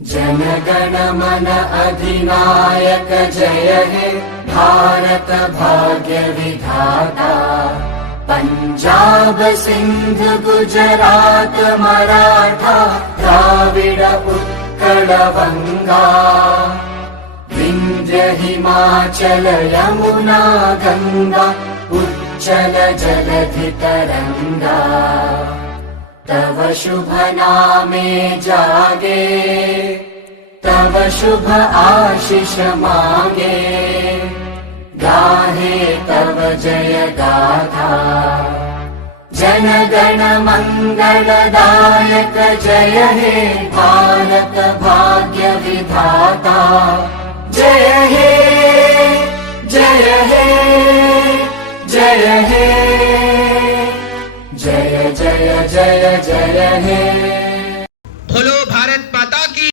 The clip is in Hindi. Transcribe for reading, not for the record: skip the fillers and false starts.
जनगण मन अधिनायक जय हे भारत भाग्य विधाता। पंजाब सिंध गुजरात मराठा द्राविड उत्कल बंगा। विंध्य हिमाचल यमुना गंगा उच्चल जलधि तरंगा। तव शुभ नामे जागे तव शुभ आशीष मांगे। गाहे तव जय गाथा जनगण मंगलदायक जय हे भारत भाग्य विधाता। जय हे जय हे जय हे जय जय जय जय हे।